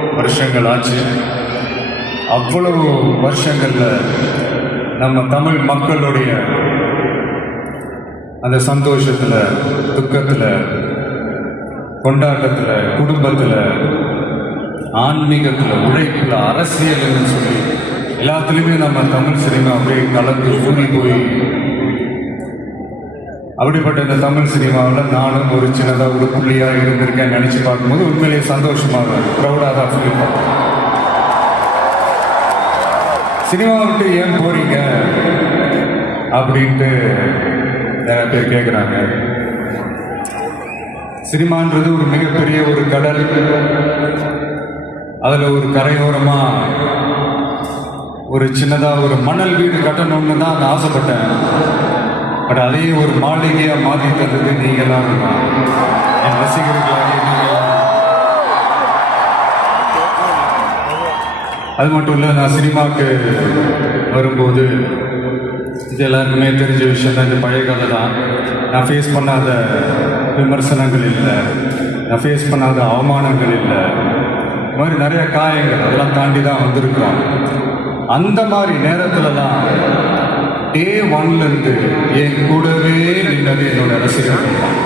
வருஷங்கள் ஆச்சு. அவ்வளவு வருஷங்கள்ல நம்ம தமிழ் மக்களுடைய அந்த சந்தோஷத்துல, துக்கத்துல, கொண்டாட்டத்துல, குடும்பத்துல, ஆன்மீகத்துல, உழைப்புல, அரசியல்னு சொல்லி எல்லாத்துலேயுமே நம்ம தமிழ் சினிமா அப்படியே கலந்து ஊறி போய், அப்படிப்பட்ட இந்த தமிழ் சினிமாவில் நானும் ஒரு சின்னதாக ஒரு புள்ளியாக இருந்திருக்கேன் நினச்சி பார்க்கும்போது உண்மையிலேயே சந்தோஷமாக ப்ரௌடாக தான் ஃபீல் பண்ணுறேன். சினிமா விட்டு ஏன் போறீங்க அப்படின்ட்டு நிறைய பேர் கேட்குறாங்க. சினிமான்றது ஒரு மிகப்பெரிய ஒரு கடல். அதில் ஒரு கரையோரமாக ஒரு சின்னதாக ஒரு மணல் வீடு கட்டணும்னு தான் நான் ஆசைப்பட்டேன். பட் அதையே ஒரு மாளிகையாக மாற்றி தந்தது நீங்களாம், என் ரசிகர்களாக நீங்களாம். அது மட்டும் இல்லை, நான் சினிமாவுக்கு வரும்போது இது எல்லாருக்குமே தெரிஞ்ச விஷயம் தான். இந்த பழைய கதை தான். நான் ஃபேஸ் பண்ணாத விமர்சனங்கள் இல்லை, நான் ஃபேஸ் பண்ணாத அவமானங்கள் இல்லை, இது மாதிரி நிறைய காயங்கள் அதெல்லாம் தாண்டி தான் வந்திருக்கிறோம். அந்த மாதிரி நேரத்துலலாம் டே ஒன்லேருந்து என் கூடவே நின்னது என்னோட ரசிகர்கள் தான்.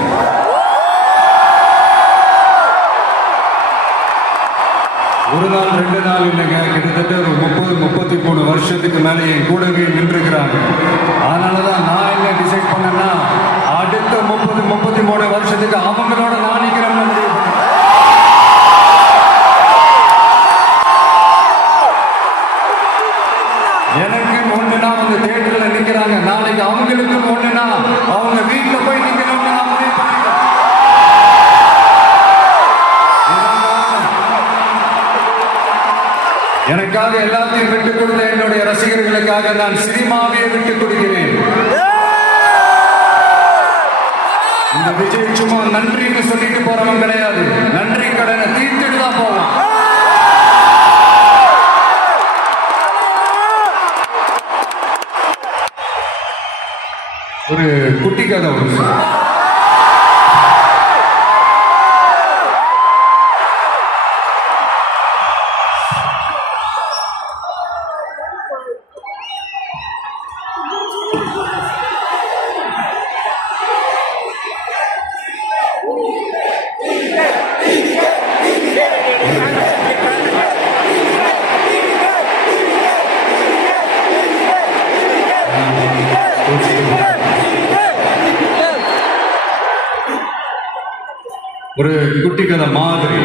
ஒரு நாள் 2 நாள் இல்லைங்க, கிட்டத்தட்ட ஒரு 30-33 வருஷத்துக்கு மேலே என் கூடவே நின்றுக்கிறாங்க. அதனால தான் நான் என்ன டிசைட் பண்ணேன்னா, அடுத்த 30-33 வருஷத்துக்கு அவங்களோட நான் நிற்கிறேன்னு முடிவு பண்ணேன். எனக்கு ஒண்ணுனா அவங்க தியேட்டர்ல நிற்கிறாங்க, நாளைக்கு அவங்களுக்கு ஒண்ணுனா அவங்க வீட்டில் போய் நிற்கணும்னு நான் முடிவு பண்ணிட்டேன். எனக்காக எல்லாத்தையும் விட்டுக் கொடுத்த என்னுடைய ரசிகர்களுக்காக நான் சினிமாவே விட்டுக் கொடுக்கிறேன். இந்த விஜய் சும்மா நன்றின்னு சொல்லிட்டு போறவன் கிடையாது. நன்றி கடனை தீர்த்துட்டு தான் போவான். ஒரு குட்டி கதை ஒரு குட்டி கதை மாதிரி